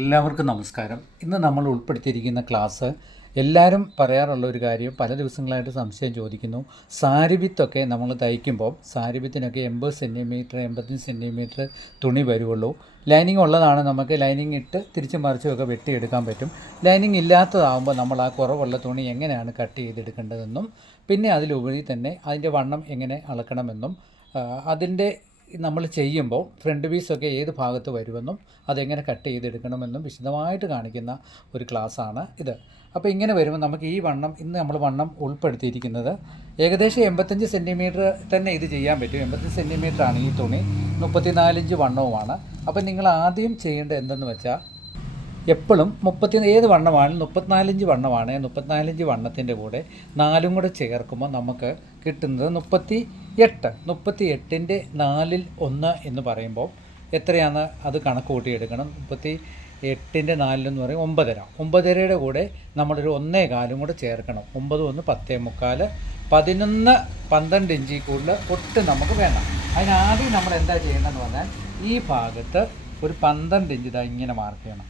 എല്ലാവർക്കും നമസ്കാരം. ഇന്ന് നമ്മൾ ഉൾപ്പെടുത്തിയിരിക്കുന്ന ക്ലാസ് എല്ലാവരും പറയാറുള്ള ഒരു കാര്യം, പല ദിവസങ്ങളായിട്ട് സംശയം ചോദിക്കുന്നു. സാരി വിത്തൊക്കെ നമ്മൾ തയ്ക്കുമ്പോൾ സാരി വിത്തിനൊക്കെ 80 സെൻറ്റിമീറ്റർ 85 സെൻറ്റിമീറ്റർ തുണി വരുള്ളൂ. ലൈനിങ് ഉള്ളതാണ്, നമുക്ക് ലൈനിങ് ഇട്ട് തിരിച്ചും മറിച്ചുമൊക്കെ വെട്ടിയെടുക്കാൻ പറ്റും. ലൈനിങ് ഇല്ലാത്തതാകുമ്പോൾ നമ്മൾ ആ കുറവുള്ള തുണി എങ്ങനെയാണ് കട്ട് ചെയ്തെടുക്കേണ്ടതെന്നും പിന്നെ അതിലുപരി തന്നെ അതിൻ്റെ വണ്ണം എങ്ങനെ അളക്കണമെന്നും അതിൻ്റെ നമ്മൾ ചെയ്യുമ്പോൾ ഫ്രണ്ട് പീസൊക്കെ ഏത് ഭാഗത്ത് വരുമെന്നും അതെങ്ങനെ കട്ട് ചെയ്തെടുക്കണമെന്നും വിശദമായിട്ട് കാണിക്കുന്ന ഒരു ക്ലാസ്സാണ് ഇത്. അപ്പോൾ ഇങ്ങനെ വരുമ്പോൾ നമുക്ക് ഈ വണ്ണം, ഇന്ന് നമ്മൾ വണ്ണം ഉൾപ്പെടുത്തിയിരിക്കുന്നത് ഏകദേശം 85 സെൻറ്റിമീറ്റർ തന്നെ ഇത് ചെയ്യാൻ പറ്റും. 85 സെൻറ്റിമീറ്ററാണ് ഈ തുണി, 34 ഇഞ്ച് വണ്ണവുമാണ്. അപ്പോൾ നിങ്ങൾ ആദ്യം ചെയ്യേണ്ടത് എന്തെന്ന് വെച്ചാൽ, എപ്പോഴും ഏത് വണ്ണമാണ് 34 ഇഞ്ച് വണ്ണമാണ്, 34 ഇഞ്ച് വണ്ണത്തിൻ്റെ കൂടെ 4 കൂടെ ചേർക്കുമ്പോൾ നമുക്ക് കിട്ടുന്നത് 38. 38ൻ്റെ 4ൽ 1 എന്ന് പറയുമ്പോൾ എത്രയാണ് അത് കണക്ക് കൂട്ടിയെടുക്കണം. 38ൻ്റെ 4 എന്ന് പറയും 9.5. 9.5യുടെ കൂടെ നമ്മളൊരു 1.25 കൂടെ ചേർക്കണം. 9 1 10.25, 11 12 ഇഞ്ചിൽ കൂടുതൽ ഒട്ടും നമുക്ക് വേണം. അതിനാദ്യം നമ്മൾ എന്താ ചെയ്യേണ്ടതെന്ന് പറഞ്ഞാൽ, ഈ ഭാഗത്ത് ഒരു 12 ഇഞ്ച് ഇതാ ഇങ്ങനെ മാർക്ക് ചെയ്യണം,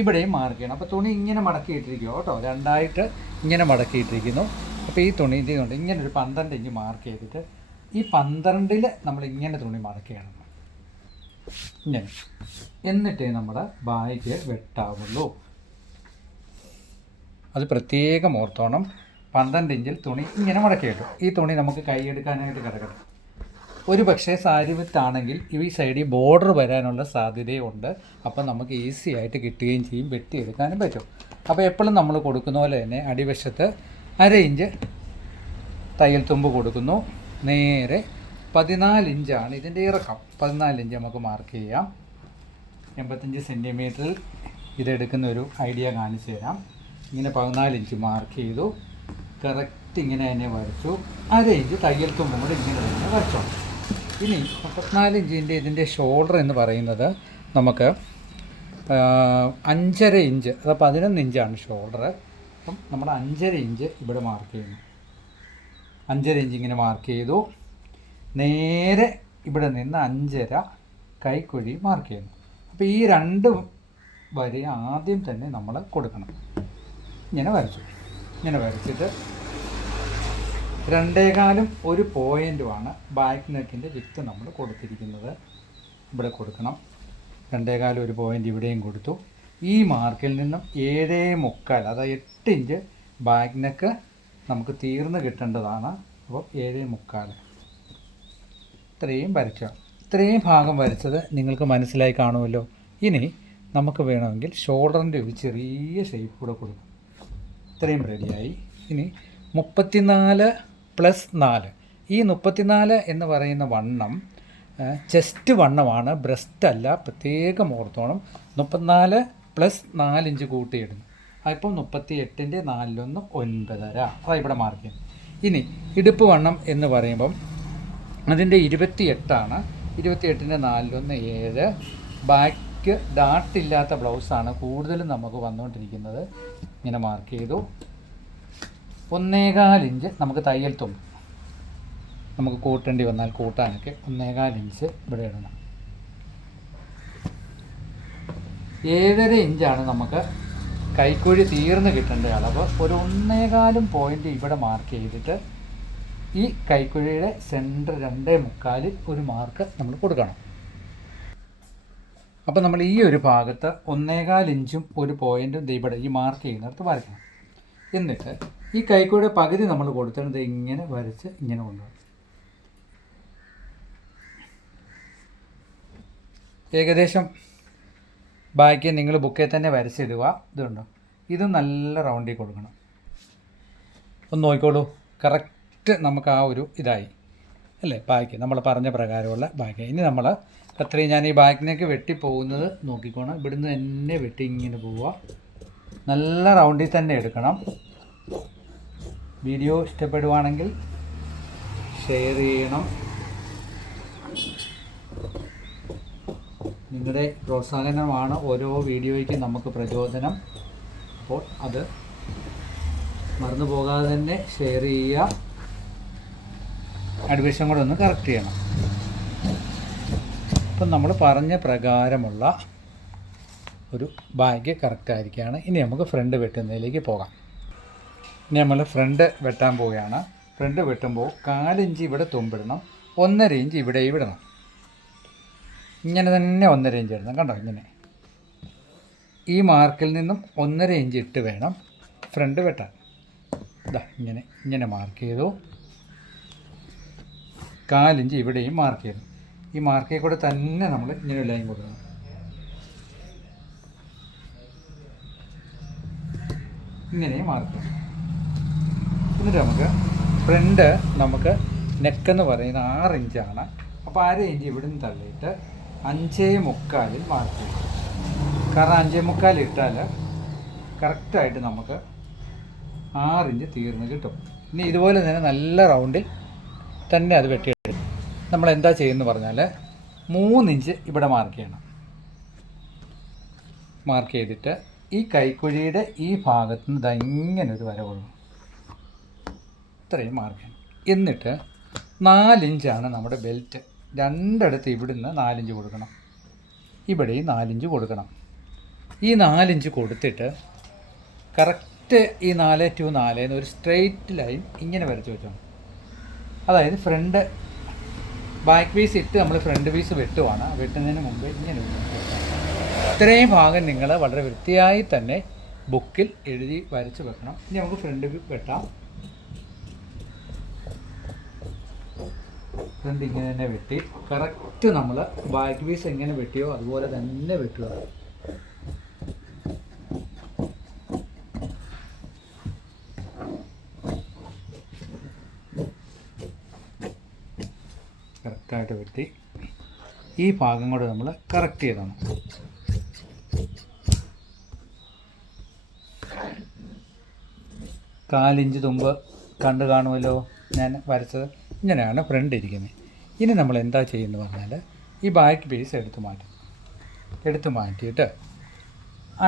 ഇവിടെയും മാർക്ക് ചെയ്യണം. അപ്പോൾ തുണി ഇങ്ങനെ മടക്കിയിട്ടിരിക്കുക കേട്ടോ, രണ്ടായിട്ട് ഇങ്ങനെ മടക്കിയിട്ടിരിക്കുന്നു. അപ്പോൾ ഈ തുണി ഇതുകൊണ്ട് ഇങ്ങനെ ഒരു 12 ഇഞ്ച് മാർക്ക് ചെയ്തിട്ട് ഈ 12ൽ നമ്മൾ ഇങ്ങനെ തുണി മാർക്ക് ചെയ്യണം, ഇങ്ങനെ. എന്നിട്ടേ നമ്മുടെ ബായ്ക്ക് വെട്ടാവുള്ളൂ. അത് പ്രത്യേകം ഓർത്തോണം. 12 ഇഞ്ചിൽ തുണി ഇങ്ങനെ മടക്കിയിട്ടു. ഈ തുണി നമുക്ക് കൈയെടുക്കാനായിട്ട് കിടക്കണം. ഒരു പക്ഷേ സാരി വിത്താണെങ്കിൽ ഈ സൈഡിൽ ബോർഡർ വരാനുള്ള സാധ്യതയുണ്ട്. അപ്പം നമുക്ക് ഈസി ആയിട്ട് കിട്ടുകയും ചെയ്യും, വെട്ടിയെടുക്കാനും പറ്റും. അപ്പോൾ എപ്പോഴും നമ്മൾ കൊടുക്കുന്ന പോലെ തന്നെ അടിവശത്ത് 1/2 ഇഞ്ച് തയ്യൽ തുമ്പ് കൊടുക്കുന്നു. നേരെ 14 ഇഞ്ചാണ് ഇതിൻ്റെ ഇറക്കം. 14 ഇഞ്ച് നമുക്ക് മാർക്ക് ചെയ്യാം. 85 സെൻറ്റിമീറ്ററിൽ ഇതെടുക്കുന്ന ഒരു ഐഡിയ കാണിച്ചു തരാം. ഇങ്ങനെ 14 ഇഞ്ച് മാർക്ക് ചെയ്തു, കറക്റ്റ് ഇങ്ങനെ തന്നെ വരച്ചു. 1/2 ഇഞ്ച് തയ്യൽ തുമ്പും കൂടെ ഇങ്ങനെ തന്നെ വരച്ചോ. ഇനി 34 ഇഞ്ചിൻ്റെ ഇതിൻ്റെ ഷോൾഡർ എന്ന് പറയുന്നത് നമുക്ക് 5.5 ഇഞ്ച്, അത് 11 ഇഞ്ചാണ് ഷോൾഡർ. അപ്പം നമ്മൾ 5.5 ഇഞ്ച് ഇവിടെ മാർക്ക് ചെയ്യുന്നു. 5.5 ഇഞ്ച് ഇങ്ങനെ മാർക്ക് ചെയ്തു. നേരെ ഇവിടെ നിന്ന് 5.5 കൈക്കുഴി മാർക്ക് ചെയ്യുന്നു. അപ്പോൾ ഈ 2 വരി ആദ്യം തന്നെ നമ്മൾ കൊടുക്കണം. ഇങ്ങനെ വരച്ചു. ഇങ്ങനെ വരച്ചിട്ട് 2.25 ഒരു പോയിൻറ്റുമാണ് ബാക്ക് നെക്കിൻ്റെ വിത്ത് നമ്മൾ കൊടുത്തിരിക്കുന്നത്. ഇവിടെ കൊടുക്കണം. 2.25 ഒരു പോയിൻ്റ് ഇവിടെയും കൊടുത്തു. ഈ മാർക്കിൽ നിന്നും 7.25, അതായത് 8 ഇഞ്ച് ബാക്ക് നെക്ക് നമുക്ക് തീർന്ന് കിട്ടേണ്ടതാണ്. അപ്പോൾ 7.25 ഇത്രയും വരയ്ക്കുക. ഇത്രയും ഭാഗം വരച്ചത് നിങ്ങൾക്ക് മനസ്സിലായി കാണുമല്ലോ. ഇനി നമുക്ക് വേണമെങ്കിൽ ഷോൾഡറിൻ്റെ ഒരു ചെറിയ ഷേപ്പ് കൂടെ കൊടുക്കും. ഇത്രയും റെഡിയായി. ഇനി 34 + 4. ഈ 34 എന്ന് പറയുന്ന വണ്ണം ചെസ്റ്റ് വണ്ണമാണ്, ബ്രസ്റ്റ് അല്ല. പ്രത്യേകം ഓർത്തോണം. 34 + 4 ഇഞ്ച് കൂട്ടിയിടുന്നു. അപ്പം 38ൻ്റെ 4 9.5. അതാണ് ഇവിടെ മാർക്ക് ചെയ്യുന്നത്. ഇനി ഇടുപ്പ് വണ്ണം എന്ന് പറയുമ്പം അതിൻ്റെ 28ആണ്. 28ൻ്റെ 4 7. ബാക്ക് ഡാർട്ടില്ലാത്ത ബ്ലൗസാണ് കൂടുതലും നമുക്ക് വന്നുകൊണ്ടിരിക്കുന്നത്. ഇങ്ങനെ മാർക്ക് ചെയ്തു. 1.25 ഇഞ്ച് നമുക്ക് തയ്യൽ തുമ്പ് നമുക്ക് കൂട്ടേണ്ടി വന്നാൽ കൂട്ടാനൊക്കെ 1.25 ഇഞ്ച് ഇവിടെ ഇടണം. 7.5 ഇഞ്ചാണ് നമുക്ക് കൈക്കുഴി തീർന്ന് കിട്ടേണ്ട അളവ്. ഒരു 1.25 പോയിൻ്റ് ഇവിടെ മാർക്ക് ചെയ്തിട്ട് ഈ കൈക്കുഴിയുടെ സെൻറ്റർ 2.25 ഒരു മാർക്ക് നമ്മൾ കൊടുക്കണം. അപ്പോൾ നമ്മൾ ഈ ഒരു ഭാഗത്ത് 1.25 ഇഞ്ചും ഒരു പോയിൻറ്റും ഇവിടെ ഈ മാർക്ക് ചെയ്യുന്നിടത്ത് വരയ്ക്കണം. എന്നിട്ട് ഈ കൈക്കുഴിയുടെ പകുതി നമ്മൾ കൊടുത്തിട്ട് ഇങ്ങനെ വരച്ച് ഇങ്ങനെ കൊണ്ടുപോകും. ഏകദേശം ബാക്കി നിങ്ങൾ ബുക്കിൽ തന്നെ വരച്ചിടുക. ഇതുണ്ടോ, ഇത് നല്ല റൗണ്ടിൽ കൊടുക്കണം. ഒന്ന് നോക്കിക്കോളൂ, കറക്റ്റ് നമുക്ക് ആ ഒരു ഇതായി അല്ലേ ബാക്കി നമ്മൾ പറഞ്ഞ പ്രകാരമുള്ള ബാക്കി. ഇനി നമ്മൾ അത്രയും ഞാൻ ഈ ബാക്കിനേക്ക് വെട്ടിപ്പോകുന്നത് നോക്കിക്കോണം. ഇവിടുന്ന് തന്നെ വെട്ടി ഇങ്ങനെ പോവുക. നല്ല റൗണ്ടിൽ തന്നെ എടുക്കണം. വീഡിയോ ഇഷ്ടപ്പെടുവാണെങ്കിൽ ഷെയർ ചെയ്യണം. നിങ്ങളുടെ പ്രോത്സാഹനമാണ് ഓരോ വീഡിയോയ്ക്കും നമുക്ക് പ്രചോദനം. അപ്പോൾ അത് മറന്നു പോകാതെ തന്നെ ഷെയർ ചെയ്യുക. അടിവശം കൂടെ ഒന്ന് കറക്റ്റ് ചെയ്യണം. ഇപ്പം നമ്മൾ പറഞ്ഞ പ്രകാരമുള്ള ഒരു ബാഗ് കറക്റ്റ് ആയിരിക്കുകയാണ്. ഇനി നമുക്ക് ഫ്രണ്ട് വെട്ടുന്നതിലേക്ക് പോകാം. ഇനി നമ്മൾ ഫ്രണ്ട് വെട്ടാൻ പോവുകയാണ്. ഫ്രണ്ട് വെട്ടുമ്പോൾ 4 ഇഞ്ച് ഇവിടെ തുമ്പിടണം, 1.5 ഇഞ്ച് ഇവിടെ വിടണം. ഇങ്ങനെ തന്നെ 1.5 ഇഞ്ച് ഇടണം. കണ്ടോ, ഇങ്ങനെ ഈ മാർക്കിൽ നിന്നും 1.5 ഇഞ്ച് ഇട്ട് വേണം ഫ്രണ്ട് വെട്ടാൻ. ഇതാ ഇങ്ങനെ മാർക്ക് ചെയ്തു. 4 ഇഞ്ച് ഇവിടെയും മാർക്ക് ചെയ്തു. ഈ മാർക്കിൽ കൂടെ തന്നെ നമ്മൾ ഇങ്ങനെ ലൈൻ കൊടുക്കണം. ഇങ്ങനെയും മാർക്ക് ചെയ്യണം. എന്നിട്ട് നമുക്ക് നെക്കെന്ന് പറയുന്നത് 6 ഇഞ്ചാണ്. അപ്പോൾ 1/2 ഇഞ്ച് ഇവിടുന്ന് തള്ളിയിട്ട് 5.25 മാർക്ക് ചെയ്യും. കാരണം 5.25 ഇട്ടാൽ കറക്റ്റായിട്ട് നമുക്ക് 6 ഇഞ്ച് തീർന്ന് കിട്ടും. ഇനി ഇതുപോലെ തന്നെ നല്ല റൗണ്ടിൽ തന്നെ അത് വെട്ടിയെടുക്കും. നമ്മൾ എന്താ ചെയ്യുന്നത് പറഞ്ഞാൽ 3 ഇഞ്ച് ഇവിടെ മാർക്ക് ചെയ്യണം. മാർക്ക് ചെയ്തിട്ട് ഈ കൈക്കുഴിയുടെ ഈ ഭാഗത്ത് നിന്ന് ഇങ്ങനൊരു വര കൊടുക്കണം. ഇത്രയും മാർക്ക് ചെയ്യണം. എന്നിട്ട് 4 ഇഞ്ചാണ് നമ്മുടെ ബെൽറ്റ്. രണ്ടിടത്ത് ഇവിടുന്ന് 4 ഇഞ്ച് കൊടുക്കണം, ഇവിടെയും 4 ഇഞ്ച് കൊടുക്കണം. ഈ 4 ഇഞ്ച് കൊടുത്തിട്ട് കറക്റ്റ് ഈ 4 to 4 ഒരു സ്ട്രെയിറ്റ് ലൈൻ ഇങ്ങനെ വരച്ച് വെച്ചോണം. അതായത് ഫ്രണ്ട് ബാക്ക് പീസ് ഇട്ട് നമ്മൾ ഫ്രണ്ട് പീസ് വെട്ടുവാണ്. വെട്ടുന്നതിന് മുമ്പ് ഇങ്ങനെ ഇത്രയും ഭാഗം നിങ്ങൾ വളരെ വൃത്തിയായി തന്നെ ബുക്കിൽ എഴുതി വരച്ച് വെക്കണം. ഇനി നമുക്ക് ഫ്രണ്ട് വെട്ടാം. ഫ്രണ്ട് ഇങ്ങനെ തന്നെ വെട്ടി കറക്റ്റ് നമ്മൾ ബാക്ക് പീസ് എങ്ങനെ വെട്ടിയോ അതുപോലെ തന്നെ വെട്ടുക. കറക്റ്റായിട്ട് വെട്ടി ഈ ഭാഗം കൂടെ നമ്മൾ കറക്റ്റ് ചെയ്യണം. കാലിഞ്ച് തുമ്പ് കണ്ടു കാണുമല്ലോ ഞാൻ വരച്ചത്. ഇങ്ങനെയാണ് ഫ്രണ്ട് ഇരിക്കുന്നത്. ഇനി നമ്മൾ എന്താ ചെയ്യുന്നത് പറഞ്ഞാൽ ഈ ബാക്ക് പീസ് എടുത്ത് മാറ്റിയിട്ട്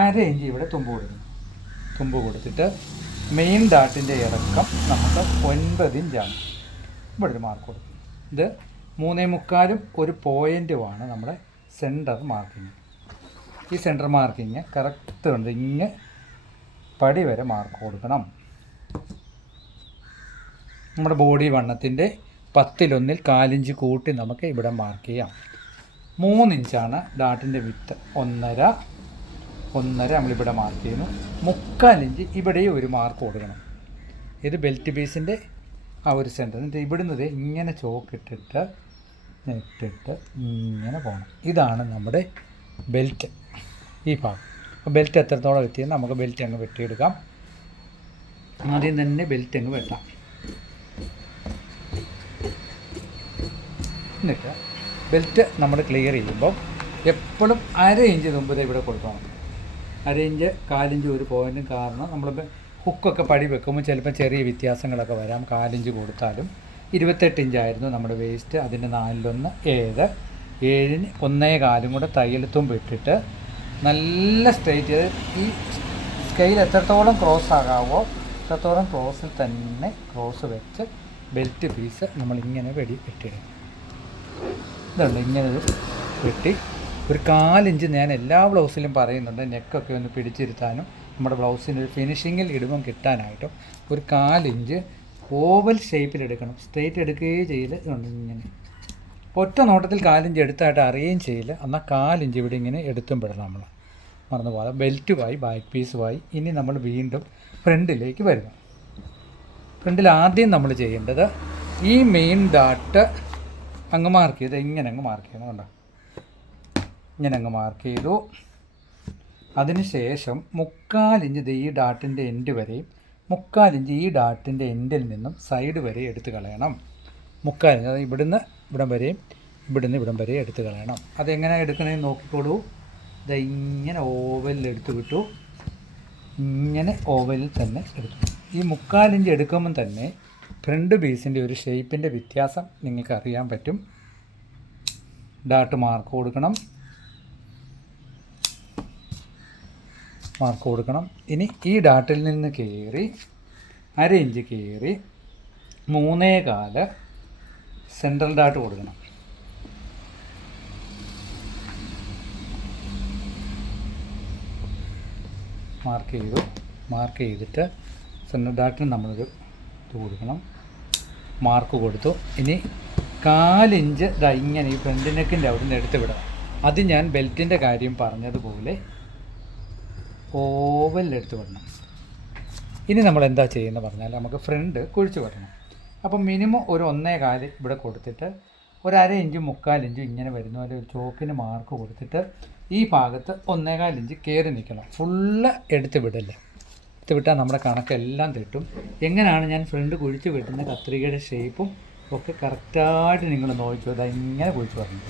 1/2 ഇഞ്ച് ഇവിടെ തുമ്പ് കൊടുക്കണം. തുമ്പ് കൊടുത്തിട്ട് മെയിൻ ഡാട്ടിൻ്റെ ഇറക്കം നമുക്ക് 9 ഇഞ്ചാണ്. ഇവിടെ ഒരു മാർക്ക് കൊടുക്കും. ഇത് 3.25 ഒരു പോയിൻറ്റുമാണ് നമ്മുടെ സെൻറ്റർ മാർക്കിങ്. ഈ സെൻറ്റർ മാർക്കിങ് കറക്റ്റ് ഉണ്ട്. ഇങ്ങനെ പടി വരെ മാർക്ക് കൊടുക്കണം. നമ്മുടെ ബോഡി വണ്ണത്തിൻ്റെ 10-1 4 ഇഞ്ച് കൂട്ടി നമുക്ക് ഇവിടെ മാർക്ക് ചെയ്യാം. 3 ഇഞ്ചാണ് ഡാട്ടിൻ്റെ വിത്ത്. 1.5 നമ്മളിവിടെ മാർക്ക് ചെയ്യുന്നു. 3/4 ഇഞ്ച് ഇവിടെയും ഒരു മാർക്ക് കൊടുക്കണം. ഇത് ബെൽറ്റ് പീസിൻ്റെ ആ ഒരു സെൻറ്റർ. എന്നിട്ട് ഇവിടുന്ന് ഇങ്ങനെ ചോക്കിട്ടിട്ട് ഇങ്ങനെ പോകണം. ഇതാണ് നമ്മുടെ ബെൽറ്റ്. ഈ ഭാഗം. അപ്പോൾ ബെൽറ്റ് എത്രത്തോളം എത്തിയെന്ന് നമുക്ക് ബെൽറ്റ് അങ്ങ് വെട്ടിയെടുക്കാം. ആദ്യം തന്നെ ബെൽറ്റ് അങ്ങ് വെട്ടാം. എന്നിട്ട് ബെൽറ്റ് നമ്മൾ ക്ലിയർ ചെയ്യുമ്പോൾ എപ്പോഴും 1/2 ഇഞ്ച് തുമ്പ് ഇവിടെ കൊടുക്കണം. 1/2 ഇഞ്ച് 4 ഇഞ്ച് ഒരു പോയിൻറ്റും. കാരണം നമ്മൾ ഹുക്കൊക്കെ പടി വെക്കുമ്പോൾ ചിലപ്പോൾ ചെറിയ വ്യത്യാസങ്ങളൊക്കെ വരാം. 4 ഇഞ്ച് കൊടുത്താലും 28 ഇഞ്ചായിരുന്നു നമ്മുടെ വേസ്റ്റ്. അതിൻ്റെ 4/1 7 1.25 കൂടെ തയ്യലത്തും ഇട്ടിട്ട് നല്ല സ്ട്രെയിറ്റ് ചെയ്ത് ഈ സ്കെയിൽ എത്രത്തോളം ക്രോസ് ആകാവോ അത്രത്തോളം ക്രോസിൽ തന്നെ ക്രോസ് വെച്ച് ബെൽറ്റ് പീസ് നമ്മളിങ്ങനെ വെട്ടിയിടും. ഇതുണ്ട്, ഇങ്ങനെ വെട്ടി ഒരു 4 ഇഞ്ച് ഞാൻ എല്ലാ ബ്ലൗസിലും പറയുന്നുണ്ട്. നെക്കൊക്കെ ഒന്ന് പിടിച്ചിരുത്താനും നമ്മുടെ ബ്ലൗസിൻ്റെ ഒരു ഫിനിഷിങ്ങിൽ ഇടുമ്പം കിട്ടാനായിട്ടും ഒരു 4 ഇഞ്ച് ഓവൽ ഷേപ്പിലെടുക്കണം. സ്ട്രെയിറ്റ് എടുക്കുകയും ചെയ്യില്ല. ഇതുണ്ട്, ഇങ്ങനെ ഒറ്റ നോട്ടത്തിൽ 4 ഇഞ്ച് എടുത്തായിട്ട് അറിയുകയും ചെയ്യില്ല. എന്നാൽ 4 ഇഞ്ച് ഇവിടെ ഇങ്ങനെ എടുത്തും പെടണം. നമ്മൾ മറന്നു പോകാതെ ബെൽറ്റുമായി ബാക്ക് പീസുമായി ഇനി നമ്മൾ വീണ്ടും ഫ്രണ്ടിലേക്ക് വരുന്നു. ഫ്രണ്ടിൽ ആദ്യം നമ്മൾ ചെയ്യേണ്ടത് ഈ മെയിൻ ഡാട്ട് അങ്ങ് മാർക്ക് ചെയ്ത് ഇങ്ങനെ അങ്ങ് മാർക്ക് ചെയ്യണം. കണ്ടോ, ഇങ്ങനെ അങ്ങ് മാർക്ക് ചെയ്തു. അതിനുശേഷം 3/4 ഇഞ്ച് ഈ ഡാട്ടിൻ്റെ എൻഡ് വരെയും 3/4 ഇഞ്ച് ഈ ഡാട്ടിൻ്റെ എൻഡിൽ നിന്നും സൈഡ് വരെ എടുത്ത് കളയണം. 3/4 ഇഞ്ച്, അതായത് ഇവിടുന്ന് ഇവിടം വരെയും ഇവിടുന്ന് ഇവിടം വരെയും എടുത്ത് കളയണം. അതെങ്ങനെ എടുക്കണമെന്ന് നോക്കിക്കോളൂ. ഇത് ഇങ്ങനെ ഓവലിൽ എടുത്ത് വിട്ടു. ഇങ്ങനെ ഓവലിൽ തന്നെ എടുത്തു. ഈ 3/4 ഇഞ്ച് എടുക്കുമ്പം തന്നെ ഫ്രണ്ട് പീസിൻ്റെ ഒരു ഷേപ്പിൻ്റെ വ്യത്യാസം നിങ്ങൾക്ക് അറിയാൻ പറ്റും. ഡാട്ട് മാർക്ക് കൊടുക്കണം. ഇനി ഈ ഡാട്ടിൽ നിന്ന് കയറി 1/2 ഇഞ്ച് കയറി 3.25 സെൻട്രൽ ഡാട്ട് കൊടുക്കണം. മാർക്ക് ചെയ്തിട്ട് സെൻറ്റർ ഡാട്ടിന് നമ്മളൊരു ഇത് കൊടുക്കണം, മാർക്ക് കൊടുത്തു. ഇനി 1/4 ഇഞ്ച് ഇങ്ങനെ ഈ ഫ്രണ്ട് നെക്കിൻ്റെ അവിടെ നിന്ന് എടുത്ത് വിടണം. അത് ഞാൻ ബെൽറ്റിൻ്റെ കാര്യം പറഞ്ഞതുപോലെ ഓവലിലെടുത്ത് വിടണം. ഇനി നമ്മൾ എന്താ ചെയ്യുന്നത് പറഞ്ഞാൽ നമുക്ക് ഫ്രണ്ട് കുഴിച്ച് വിടണം. അപ്പം മിനിമം ഒരു 1.25 ഇവിടെ കൊടുത്തിട്ട് ഒരു 1/2 ഇഞ്ച് 3/4 ഇഞ്ച് ഇങ്ങനെ വരുന്ന പോലെ ഒരു ചോക്കിന് മാർക്ക് കൊടുത്തിട്ട് ഈ ഭാഗത്ത് 1.25 ഇഞ്ച് കയറി നിൽക്കണം. ഫുള്ള് എടുത്ത് വിടല്ലേ, എടുത്ത് വിട്ടാൽ നമ്മുടെ കണക്കെല്ലാം തെറ്റും. എങ്ങനെയാണ് ഞാൻ ഫ്രണ്ട് കുഴിച്ച് വിടുന്ന കത്രികയുടെ ഷേപ്പും ഒക്കെ കറക്റ്റായിട്ട് നിങ്ങൾ നോക്കിക്കോ. ഇങ്ങനെ കുഴിച്ച് വരണം.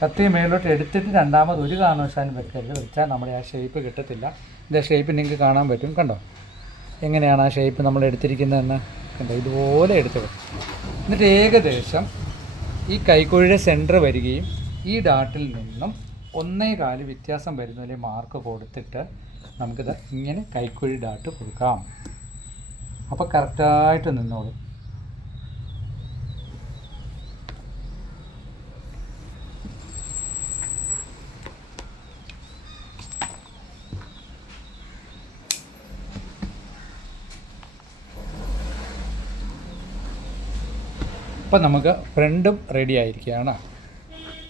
കത്രിക മേലോട്ട് എടുത്തിട്ട് രണ്ടാമത് ഒരു കാരണവശാലും വെക്കരുത്. വെച്ചാൽ നമ്മുടെ ആ ഷേപ്പ് കിട്ടത്തില്ല. ഇതിൻ്റെ ഷേപ്പ് നിങ്ങൾക്ക് കാണാൻ പറ്റും. കണ്ടോ എങ്ങനെയാണ് ആ ഷേപ്പ് നമ്മൾ എടുത്തിരിക്കുന്നതെന്ന് കണ്ടോ. ഇതുപോലെ എടുത്ത് വെക്കും. എന്നിട്ട് ഏകദേശം ഈ കൈക്കുഴിയുടെ സെൻറ്റർ വരികയും ഈ ഡാട്ടിൽ നിന്നും 1.25 വ്യത്യാസം വരുന്നതിൽ മാർക്ക് കൊടുത്തിട്ട് നമുക്കിത് ഇങ്ങനെ കൈക്കുഴി ഡാട്ട് കൊടുക്കാം. അപ്പോൾ കറക്റ്റായിട്ട് നിന്നോളും. ഇപ്പം നമുക്ക് ഫ്രണ്ടും റെഡി ആയിരിക്കുകയാണ്.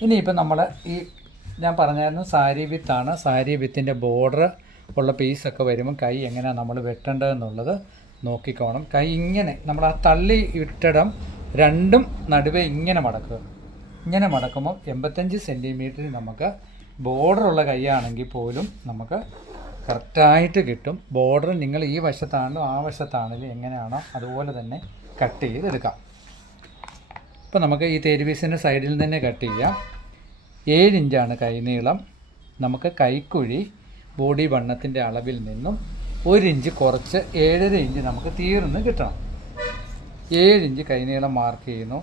ഇനിയിപ്പം നമ്മൾ ഈ ഞാൻ പറഞ്ഞായിരുന്നു സാരി വിത്താണ്. സാരി വിത്തിൻ്റെ ബോർഡർ ഉള്ള പീസൊക്കെ വരുമ്പോൾ കൈ എങ്ങനെയാണ് നമ്മൾ വെട്ടേണ്ടതെന്നുള്ളത് നോക്കിക്കോണം. കൈ ഇങ്ങനെ നമ്മൾ ആ തള്ളി ഇട്ടിടം രണ്ടും നടുവേ ഇങ്ങനെ മടക്കുക. ഇങ്ങനെ മടക്കുമ്പോൾ 85 സെൻറ്റിമീറ്ററിൽ നമുക്ക് ബോർഡറുള്ള കൈയാണെങ്കിൽ പോലും നമുക്ക് കറക്റ്റായിട്ട് കിട്ടും. ബോർഡർ നിങ്ങൾ ഈ വശത്താണെങ്കിലും ആ വശത്താണെങ്കിലും എങ്ങനെയാണോ അതുപോലെ തന്നെ കട്ട് ചെയ്തെടുക്കാം. ഇപ്പോൾ നമുക്ക് ഈ തേര് പീസിൻ്റെ സൈഡിൽ തന്നെ കട്ട് ചെയ്യാം. 7 ഇഞ്ചാണ് കൈനീളം. നമുക്ക് കൈക്കുഴി ബോഡി വണ്ണത്തിൻ്റെ അളവിൽ നിന്നും 1 ഇഞ്ച് കുറച്ച് 7.5 ഇഞ്ച് നമുക്ക് തീർന്ന് കിട്ടണം. 7 ഇഞ്ച് കൈനീളം മാർക്ക് ചെയ്യുന്നു.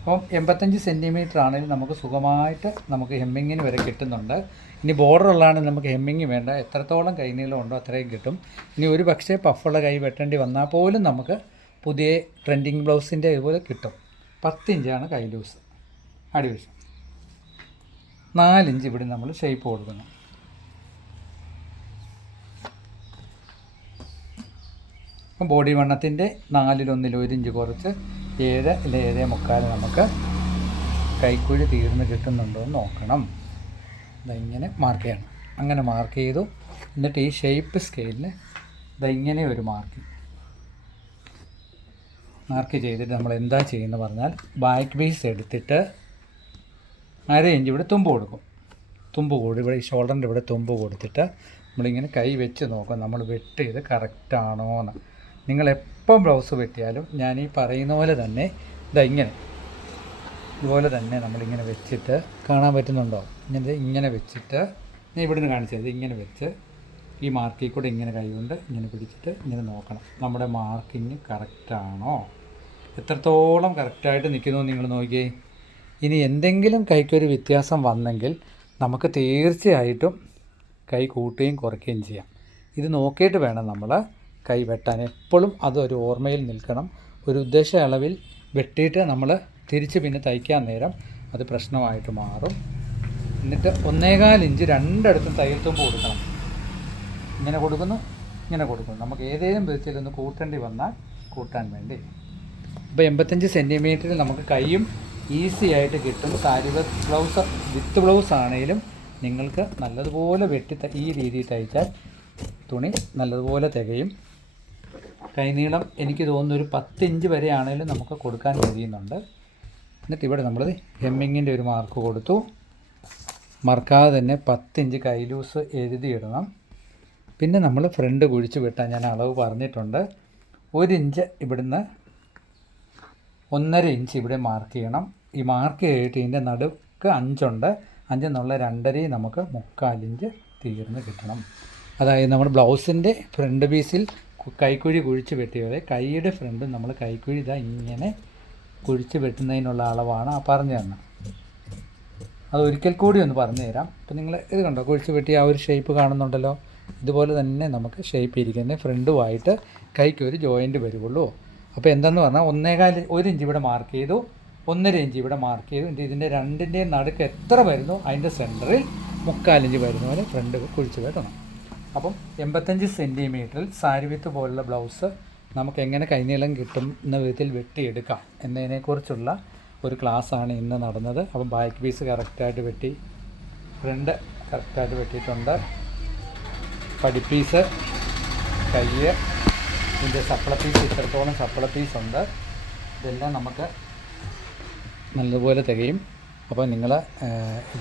അപ്പം 85 സെൻറ്റിമീറ്റർ ആണെങ്കിൽ നമുക്ക് സുഖമായിട്ട് നമുക്ക് ഹെമ്മിങ്ങിന് വരെ കിട്ടുന്നുണ്ട്. ഇനി ബോർഡർ ഉള്ളതാണെങ്കിൽ നമുക്ക് ഹെമ്മിങ് വേണ്ട. എത്രത്തോളം കൈനീളം ഉണ്ടോ അത്രയും കിട്ടും. ഇനി ഒരു പക്ഷേ പഫുള്ള കൈ വെട്ടേണ്ടി വന്നാൽ പോലും നമുക്ക് പുതിയ ട്രെൻഡിങ് ബ്ലൗസിൻ്റെ ഇതുപോലെ കിട്ടും. 10 ഇഞ്ചാണ് കൈ ലൂസ്. അടിവശം 4 ഇഞ്ച് ഇവിടെ നമ്മൾ ഷേപ്പ് കൊടുക്കുന്നു. അപ്പം ബോഡി വണ്ണത്തിൻ്റെ 4/1 1 ഇഞ്ച് കുറച്ച് 7 അല്ലെ 7.25 നമുക്ക് കൈക്കുഴി തീർന്ന് കിട്ടുന്നുണ്ടോ എന്ന് നോക്കണം. ഇങ്ങനെ മാർക്ക് ചെയ്യണം. അങ്ങനെ മാർക്ക് ചെയ്തു. എന്നിട്ട് ഈ ഷേപ്പ് സ്കെയിലിൽ ഇങ്ങനെ ഒരു മാർക്ക് ചെയ്തിട്ട് നമ്മൾ എന്താ ചെയ്യുന്നത് പറഞ്ഞാൽ ബാക്ക് പീസ് എടുത്തിട്ട് 1/2 ഇഞ്ച് ഇവിടെ തുമ്പ് കൊടുക്കും. തുമ്പ് കൂടി ഇവിടെ ഈ ഷോൾഡറിൻ്റെ ഇവിടെ തുമ്പ് കൊടുത്തിട്ട് നമ്മളിങ്ങനെ കൈ വെച്ച് നോക്കും നമ്മൾ വെട്ട് ചെയ്ത് കറക്റ്റാണോ എന്ന്. നിങ്ങൾ എപ്പം ബ്ലൗസ് വെട്ടിയാലും ഞാൻ ഈ പറയുന്ന പോലെ തന്നെ ഇതുപോലെ തന്നെ നമ്മളിങ്ങനെ വെച്ചിട്ട് കാണാൻ പറ്റുന്നുണ്ടോ? ഇങ്ങനെ വെച്ചിട്ട് ഞാൻ ഇവിടെ നിന്ന് കാണിച്ചത് ഇങ്ങനെ വെച്ച് ഈ മാർക്കിൽ കൂടെ ഇങ്ങനെ കൈ കൊണ്ട് ഇങ്ങനെ പിടിച്ചിട്ട് ഇങ്ങനെ നോക്കണം നമ്മുടെ മാർക്കിങ് കറക്റ്റാണോ, എത്രത്തോളം കറക്റ്റായിട്ട് നിൽക്കുന്നു നിങ്ങൾ നോക്കിയേ. ഇനി എന്തെങ്കിലും കൈക്കൊരു വ്യത്യാസം വന്നെങ്കിൽ നമുക്ക് തീർച്ചയായിട്ടും കൈ കൂട്ടുകയും കുറയ്ക്കുകയും ചെയ്യാം. ഇത് നോക്കിയിട്ട് വേണം നമ്മൾ കൈ വെട്ടാൻ. എപ്പോഴും അതൊരു ഓർമ്മയിൽ നിൽക്കണം. ഒരു ഉദ്ദേശ അളവിൽ വെട്ടിയിട്ട് നമ്മൾ തിരിച്ച് പിന്നെ തയ്ക്കാൻ നേരം അത് പ്രശ്നമായിട്ട് മാറും. എന്നിട്ട് 1.25 ഇഞ്ച് രണ്ടിടത്തും തയ്യൽ തുമ്പ് കൊടുക്കണം. ഇങ്ങനെ കൊടുക്കുന്നു, ഇങ്ങനെ കൊടുക്കുന്നു. നമുക്ക് ഏതെങ്കിലും വിധത്തിലൊന്ന് കൂട്ടേണ്ടി വന്നാൽ കൂട്ടാൻ വേണ്ടി. അപ്പോൾ 85 സെൻറ്റിമീറ്ററിൽ നമുക്ക് കൈയും ഈസി ആയിട്ട് കിട്ടും. സാരി ബ്ലൗസ് വിത്ത് ബ്ലൗസ് ആണെങ്കിലും നിങ്ങൾക്ക് നല്ലതുപോലെ വെട്ടി ഈ രീതിയിൽ തയ്ച്ചാൽ തുണി നല്ലതുപോലെ തികയും. കൈനീളം എനിക്ക് തോന്നുന്നു ഒരു 10 ഇഞ്ച് വരെ ആണെങ്കിലും നമുക്ക് കൊടുക്കാൻ കഴിയുന്നുണ്ട്. എന്നിട്ട് ഇവിടെ നമ്മൾ ഹെമ്മിങ്ങിൻ്റെ ഒരു മാർക്ക് കൊടുത്തു. മറക്കാതെ തന്നെ 10 ഇഞ്ച് കൈ ലൂസ് എഴുതിയിടണം. പിന്നെ നമ്മൾ ഫ്രണ്ട് കുഴിച്ച് വെട്ടാൻ ഞാൻ അളവ് പറഞ്ഞിട്ടുണ്ട്. 1 ഇഞ്ച് ഇവിടുന്ന് 1.5 ഇഞ്ച് ഇവിടെ മാർക്ക് ചെയ്യണം. ഈ മാർക്ക് ചെയ്തിട്ട് ഇതിൻ്റെ നടുക്ക് 5 ഉണ്ട്. 5 എന്നുള്ള 2.5 നമുക്ക് 3/4 ഇഞ്ച് തീർന്ന് കിട്ടണം. അതായത് നമ്മുടെ ബ്ലൗസിൻ്റെ ഫ്രണ്ട് പീസിൽ കൈക്കുഴി കുഴിച്ച് വെട്ടിയത് കൈയുടെ ഫ്രണ്ടും നമ്മൾ കൈക്കുഴി ഇങ്ങനെ കുഴിച്ച് വെട്ടുന്നതിനുള്ള അളവാണ് ആ പറഞ്ഞു തന്നെ. അത് ഒരിക്കൽ കൂടി ഒന്ന് പറഞ്ഞു തരാം. ഇപ്പം നിങ്ങൾ ഇത് കണ്ടോ, കുഴിച്ച് വെട്ടി ആ ഒരു ഷേപ്പ് കാണുന്നുണ്ടല്ലോ. ഇതുപോലെ തന്നെ നമുക്ക് ഷേപ്പ് ഇരിക്കുന്നത് ഫ്രണ്ടുമായിട്ട് കൈക്ക് ഒരു ജോയിൻറ്റ് വരുള്ളൂ. അപ്പോൾ എന്താണെന്ന് പറഞ്ഞാൽ 1.25 1 ഇഞ്ച് ഇവിടെ മാർക്ക് ചെയ്തു. 1.5 ഇഞ്ച് ഇവിടെ മാർക്ക് ചെയ്തു. ഇതിൻ്റെ രണ്ടിൻ്റെയും നടുക്ക് എത്ര വരുന്നു അതിൻ്റെ സെൻറ്ററിൽ 3/4 ഇഞ്ച് വരുന്ന പോലെ ഫ്രണ്ട് കുഴിച്ച് കെട്ടണം. അപ്പം 85 സെൻറ്റിമീറ്ററിൽ സാരി വിത്ത് പോലുള്ള ബ്ലൗസ് നമുക്ക് എങ്ങനെ കൈനീളം കിട്ടുന്ന വിധത്തിൽ വെട്ടിയെടുക്കാം എന്നതിനെക്കുറിച്ചുള്ള ഒരു ക്ലാസ്സാണ് ഇന്ന് നടന്നത്. അപ്പം ബാക്ക് പീസ് കറക്റ്റായിട്ട് വെട്ടി, ഫ്രണ്ട് കറക്റ്റായിട്ട് വെട്ടിയിട്ടുണ്ട്, പടിപ്പീസ്, കൈ, ഇതിൻ്റെ സപ്ല പീസ് ഇത്രത്തോളം സപ്ല പീസ് ഉണ്ട്. ഇതെല്ലാം നമുക്ക് നല്ലതുപോലെ തികയും. അപ്പോൾ നിങ്ങൾ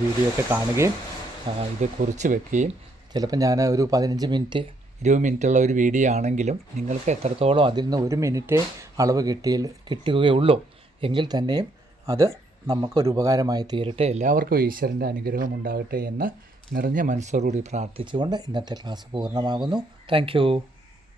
വീഡിയോ ഒക്കെ കാണുകയും ഇത് കുറിച്ച് വെക്കുകയും, ചിലപ്പോൾ ഞാൻ ഒരു 15 മിനിറ്റ് 20 മിനിറ്റുള്ള ഒരു വീഡിയോ ആണെങ്കിലും നിങ്ങൾക്ക് എത്രത്തോളം അതിൽ നിന്ന് 1 മിനിറ്റ് അളവ് കിട്ടുകയുള്ളൂ എങ്കിൽ തന്നെയും അത് നമുക്കൊരു ഉപകാരമായി തീരട്ടെ. എല്ലാവർക്കും ഈശ്വരൻ്റെ അനുഗ്രഹം ഉണ്ടാകട്ടെ എന്ന് നിറഞ്ഞ മനസ്സോടുകൂടി പ്രാർത്ഥിച്ചുകൊണ്ട് ഇന്നത്തെ ക്ലാസ് പൂർണ്ണമാകുന്നു. താങ്ക്